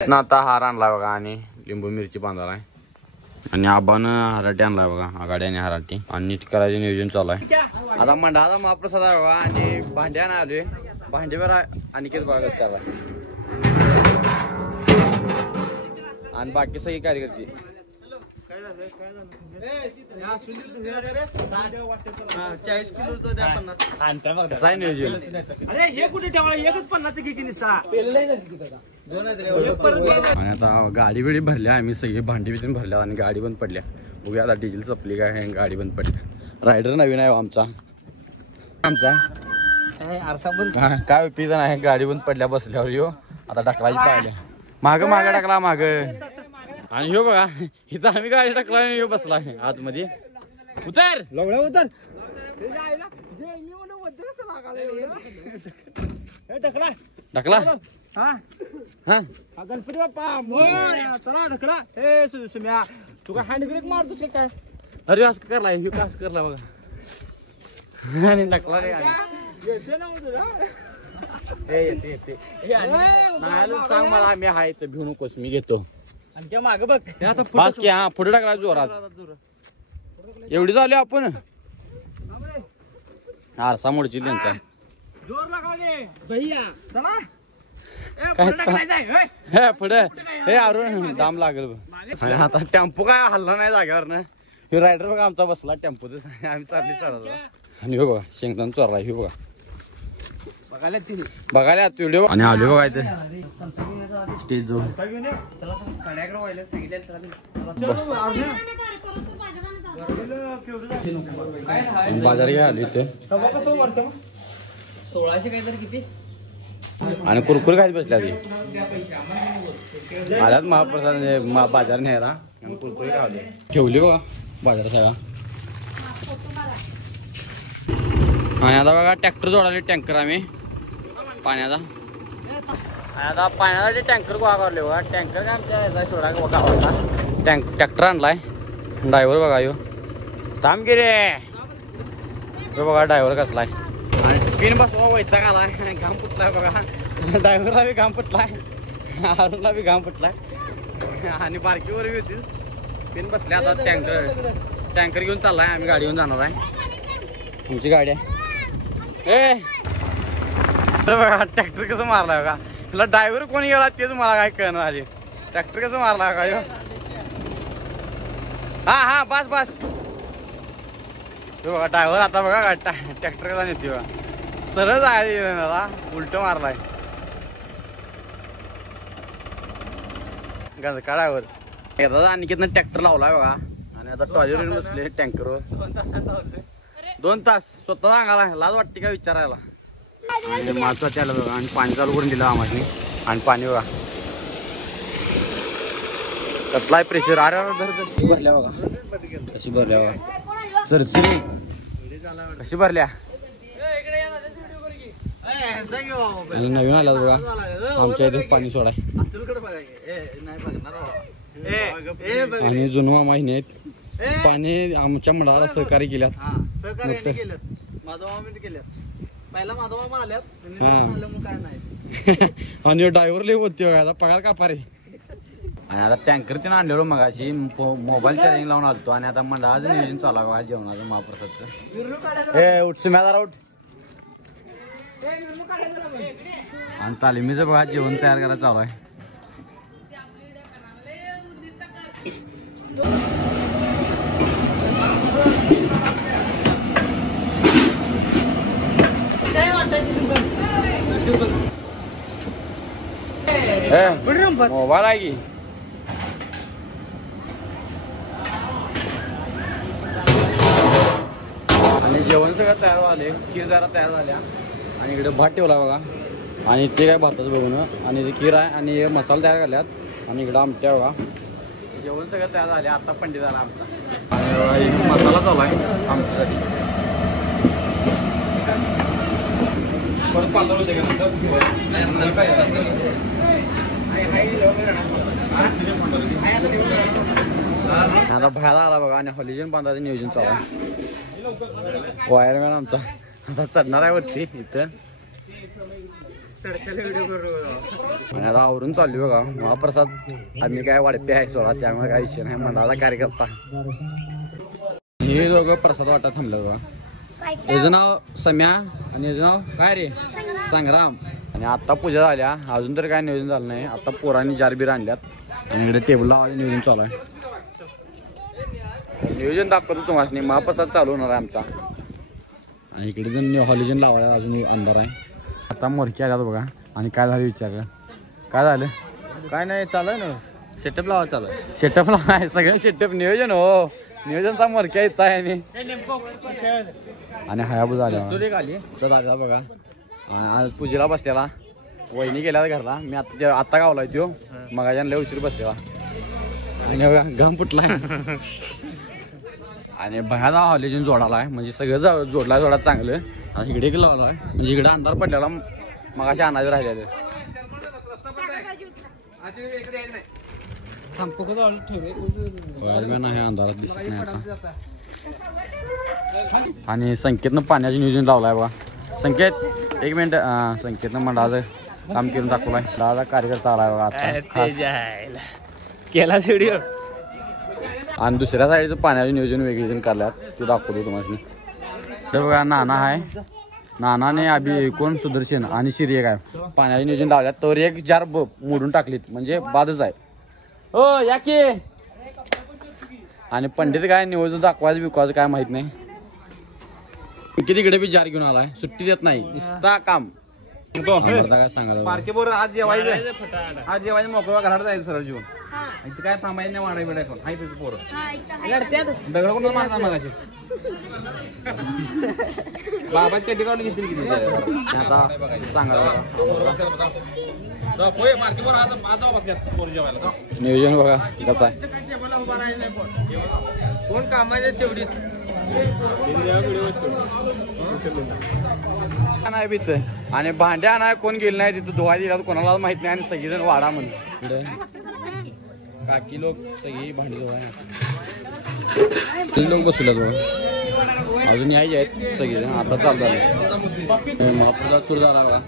आता हार आणला बघा आणि लिंबू मिरची बांधालाय आणि आबानं हराटी आणलाय बघा गाड्याने हराटी आणि नीट करायचे नियोजन चालू आहे. आता मंडळाचा महाप्रसाद आहे बघा आणि भांड्या नाही आलोय भांडेवर अनिकेत बघा कसं करायला आणि बाकी सगळी कार्यकर्ते अरे हे कुठे ठेवला एकच 50 घे की निस्ता आणि आता गाडी बिडी भरल्या आम्ही सगळी भांडी बिडी भरल्या आणि गाडी बंद पडल्या बघूया आता डिझेल संपली काय गाडी बंद पडल्या. रायडर नवीन आहे आमचा काय उपयोग नाही गाडी बंद पडल्या बसल्यावर यो आता ढकलायची पाहिजे माग टाकला माग आणि ह्यो बघा इथं आम्ही गाडी टाकला ह्यो बसला आतमध्ये उतर लवड्या उतर ढकला गणपती बाप्पा चला ढकला हे सुम्या तू काय हँड ब्रेक मारतोस काय अरे असं करला ह्यो का असं करला बघा आणि ढकला रे येते ना तुला येते सांग मला आम्ही आहे तर भिऊ नकोस मी घेतो आणि माग बघ पास की हा पुढे टाकला जोरात एवढी झाली आपण आरसा मोडची त्यांचा जोर लगा दे भैया चला पुढे हे अरुण दाम लागल आता टेम्पो काय हल्ला नाही जाग्यावर ना हे रायडर बघा आमचा बसला टेम्पो आम्ही चालली चढा आणि हो बघा शेंगदाण चोरला हे बघा बघायला व्हिडिओ आणि आलो बघा इथे स्टेज जो बाजार घ्या आलो इथे 1600 काहीतरी किती आणि कुरकुर खायला बसल्या आधी आल्यात महाप्रसाद बाजार न्यायला आणि कुरकुरी खावले ठेवली बघा बाजार सगळा आणि आता बघा ट्रॅक्टर जोडाले टँकर आम्ही पाण्याचा आणि आता पाण्याचा टँकर गोळा करले बघा टँकर काय आमच्या सोडा गावाला ट्रॅक्टर आणलाय ड्रायव्हर बघा यो थांब की रे बघा ड्रायव्हर कसलाय आणि पिन बसवा वैताग आलाय घाम फुटलाय बघा ड्रायव्हरला बी घाम फुटलाय अरुणला बी घाम फुटलाय आणि बारकीवर बी होतील पिन बसले आता टँकर घेऊन चाललाय आम्ही गाडी घेऊन जाणार आहे तुमची गाडी आहे ए बघा ट्रॅक्टर कसं मारलाय बघा तुला ड्रायव्हर कोणी गेला तेच मला काय कळणार आली ट्रॅक्टर कसं मारला का यो हा बस बघा ड्रायव्हर आता बघा ट्रॅक्टर कसा नेते बघा सरळ जायला उलट मारलाय का ड्रायव्हर एकदा अनिकेतनं ट्रॅक्टर लावलाय बघा आणि आता टॉयलेट बसले टँकरवर 2 तास स्वतः सांगायला लाज वाटते का विचारायला आणि मासा त्याला बघा आणि पाणी चालू करून दिलं आम्हाला आणि पाणी बघा कसलाय प्रेशर अरे भरल्या बघा कशी भरल्या बघा सर कशी भरल्या नवीन आला बघा आमच्या इथे पाणी सोडाय आणि जुनं मामा आहेत पाणी आमच्या मंडळाला सहकार्य केल्यात आणि ड्रायव्हर लय होते आता पगार का पारे आणि आता टँकर तिने आणलेलो मग अशी मोबाईल चार्जिंग लावून आलतो आणि आता मंडळाचं नियोजन चालू बघा जेवणाचं महाप्रसादचं हे उठ सुम्यादार उठ आणि तालिमीचं बघा जेवण तयार करायला चालू आहे मोबाईल आहे की आणि जेवण सगळं तयार झाले खीर जरा तयार झाल्या आणि इकडे भात ठेवला बघा आणि ते काय भाताचं बघून आणि ते खीर आहे आणि मसाला तयार झाल्यात आणि इकडं आमट्या बघा जेवण सगळं तयार झाले आता पंडित झाला आमचा आणि मसाला चालू आहे आमच्यासाठी परत पालर होते का आता बाहेर आला बघा आणि हॉलिजन बांधायचं नियोजन चालू आहे वायरमॅन आमचा आता चढणार आहे वरती इथं आणि आता आवरून चालू बघा महाप्रसाद. आम्ही काय वाढते आहे सोडा, त्यामुळे काय विषय नाही. मंडळाचा कार्यकर्ता हे दोघं प्रसाद वाटा थांबलं बघा. याचं नाव सम्या आणि याचं नाव काय रे संग्राम. आणि आता पूजा झाल्या, अजून तर काय नियोजन झालं नाही. आता पोरांनी जार बीर आणल्यात आणि इकडे टेबल लावायला नियोजन चालू आहे. नियोजन दाखवतो तुम्हाला. महाप्रसाद चालू होणार आहे आमचा. आणि इकडे जण हॉलिजन लावायला अजून अंधार आहे. आता मोरकी आल्यात बघा. आणि काय झालं विचारलं, काय झालं? काय नाही चालू आहे ना, सेटअप लावा चालू आहे. सेटअप लावाय सगळं सेटअप नियोजन हो. नियोजनचा मोरक्या येत आहे. आणि हायाबूज आल्या बघा. आज पूजेला बसलेला, वहिनी गेल्या घरला. मी आता गावला तो मग लय उशीर बसलेला. आणि बघा गम फुटलाय. आणि भयाला हॉलिजन जोडाला आहे, म्हणजे सगळं जोडला चांगलं. आणि इकडे लावला आहे, म्हणजे इकडे अंधार पडलेला मग अशा अनाज राहिलेले. आहे अंधारात दिसत नाही आता. आणि संकेतनं पाण्याचे नियोजन लावलाय बघा. संकेत एक मिनिट. संकेतनं मंडळाचं काम करून दाखवलाय. दादा कार्यकर्ता आलाय बघा आता केला व्हिडिओ. आणि दुसऱ्या साईडचं पाण्याचे नियोजन वेगळे करल्यात, ते दाखवतो तुम्हाला. तर बघा नाना आहे. नानाने अभि कोण सुदर्शन आणि शिरी एक आहे पाण्याचे नियोजन लावल्यात. तर एक जार मोडून टाकलीत म्हणजे बादच आहे हो या की. आणि पंडित काय नियोजन दाखवायचं बिकवायचं काय माहित नाही. तिकडे बी जार घेऊन आलाय, सुट्टी देत नाही नुसता काम. काय सांगा पारखे पोर आज जेवायचं, आज जेवायचं मोकळा घरात जायचं सरळ जेवण. इथे काय थांबायचं नाही, वाढाय बिडाय कोण हाय तिथे पोरं दगड कोण मारणार मगाशी. बाबाच्या ठिकाणी घेतील किती आता सांगा नियोजन बघा कसं आहे. कोण कामाचे तेवढीच नाही भीत. आणि भांड्या नाही कोण गेलं नाही तिथं धुवाय दिला कोणाला माहित नाही. आणि सगळीजण वाडा म्हणून काकी लोक सगळी भांडी धुवाय लोक बसवल्यात बघा. अजून यायचे आहेत सगळीजण. आता चालू झालं सुरू झाला बघा.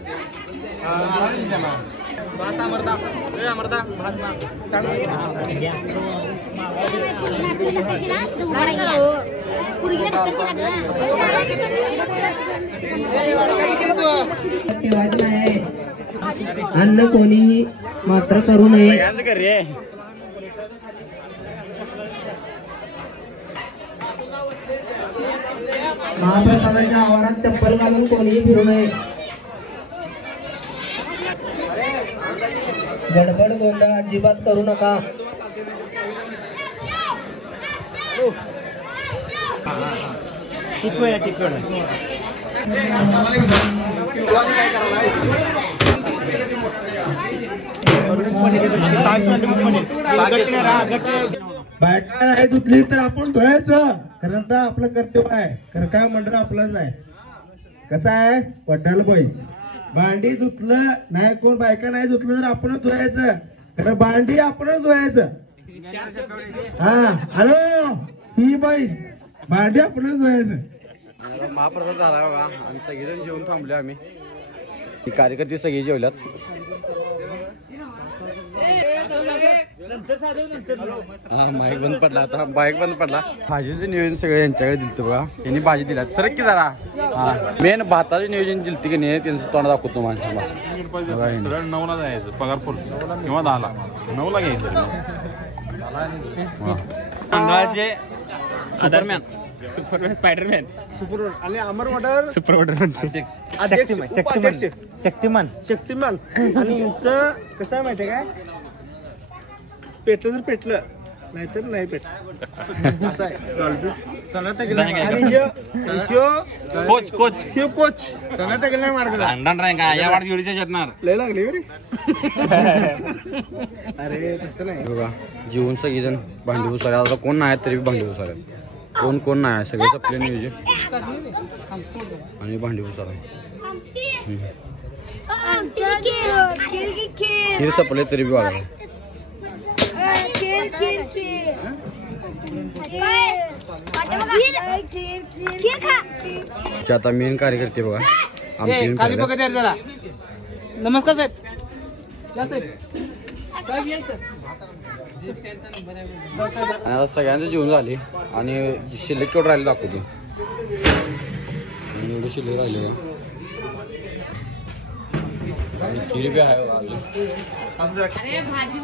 अन्न कोणीही मात्र करू नये. महाप्रसादाच्या आवारात चप्पल घालून कोणीही फिरू नये. गडबड गोंधळ अजिबात करू नका. बायका आहे धुतली तर आपण धुवायचं, कारण तर आपलं कर्तव्य आहे. कारण काय मंडळ आपलंच आहे. कसं आहे वड्डाला पाहिजे. भांडी धुतलं नाही, कोण बायका नाही धुतलं तर आपणच धुवायचं, कारण भांडी आपणच धुवायचं. हा हॅलो ही बाई भांडी आपणच धुवायचं. महाप्रसाद झाला बघा. आणि सगळेजण जेवून थांबले आम्ही. कार्यकर्ते सगळे जेवल्यात. हा माईक बंद पडला. आता बाईक बंद पडला. भाजीचं नियोजन सगळं यांच्याकडे दिलतं बघा. यांनी भाजी दिला सरक की जरा. हा मेन भाताचं नियोजन दिलते की नाही त्यांचं तोंड दाखवतो माझ्या. 9ला जायचं पगार फुल किंवा 10ला 9ला घ्यायचं. मंडळाचे दरम्यान सुपरमॅन स्पायडरमॅन सुपर आणि अमर वॉटर सुपर वॉटर शक्तिमान आणि यांचं कसं आहे माहितीये काय, पेटलं तर पेटलं नाहीतर नाही पेटलं असं आहे. कोच सगळ्यात गेला मार्ग या वाढदिवसाच्या जगणार लय लागली रे. अरे तसं नाही बघा. जेवून सगळेजण भांडी उसाऱ्या. आता कोण नाही तरी भांडी उसाऱ्या. कोण नाही सगळे सपले नियोजन आणि भांडी उसारा. खीर सपले तरी बी बघा. आता मेन कार्यकर्ते बघा आमचे नमस्कार साहेब. या साहेब. आणि आता सगळ्यांचं जेवण झाले आणि शिल्लक केवढं राहिले दाखवतो. एवढं शिल्लक राहिले खीर बी आहे अजून.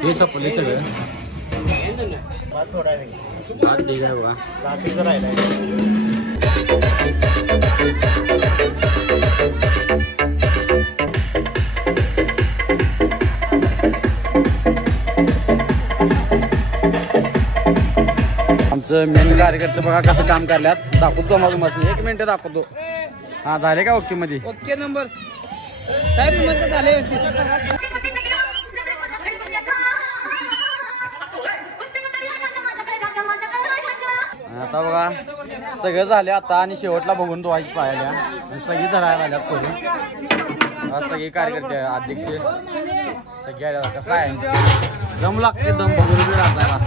हे सपले सगळं भात ठीक आहे बघा. आमचं मेन कार्यकर्ते बघा कसं काम करल्यात दाखवतो मला तुम्हाला. 1 मिनिट दाखवतो. हा झाले का ओके मध्ये? ओके नंबर साहेब नमस्कार झाले व्यवस्थित. आता बघा सगळं झाले आता आणि शेवटला बघून तो वाईट पाहिल्या सगळी धरायला आल्यात पुढे. सगळे कार्यकर्ते अध्यक्ष सगळे आल्या. कसं आहे दम लागते दम बघून आपल्याला.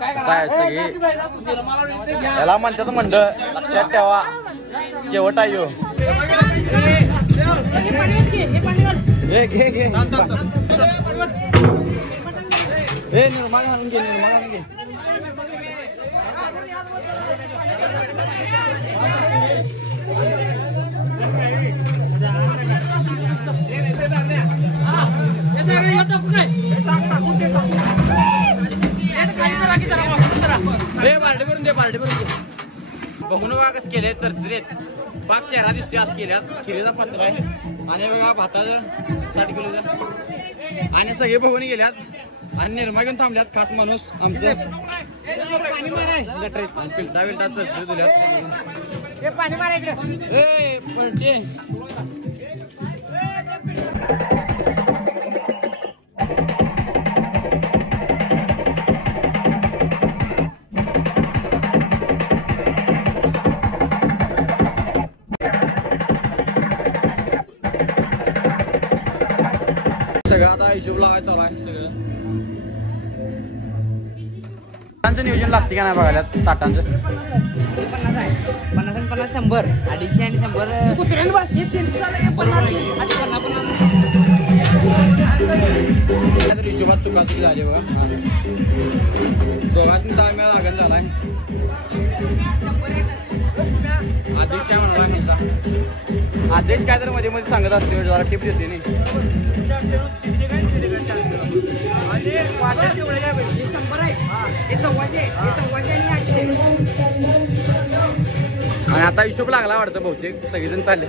कसं आहे सगळी याला म्हणतात मंडळ लक्षात ठेवा. शेवट आहे यो. घे निर्माण घालून घे. निर्माण घालून घे. पार्टी करून दे. पार्टी करून दे. बघून बघा कसं केलंय चरचरीत. बाग चेहरा दिसतोय असं केल्यात. खिरीचा पत्र आहे आणि बघा भाताचं 60 किलोचं आणि सगळे बघून गेल्यात आणि निर्मा घेऊन थांबल्यात. खास माणूस आमचं पिलटा विलटा चरचरी दिल्यात. पाणी मारा इकडे. सगळं आता हिशोब लावायचं चालू आहे. सगळं ताटांचं नियोजन लागते का नाही बघायला ताटांचं? 50 आहे. 50 आणि 50 100 250 आणि 100 हिशोबात चुका झाली बघा. दोघांनी ताळमेळ लागेल झालाय. आदेश काय म्हणाला तुमचा? आदेश काय तर मध्ये मध्ये सांगत असते जरा टिप देते नाही. 100 आहे. हे 100 आणि आता हिशोब लागला वाटतं बहुतेक सगळेजण चालले.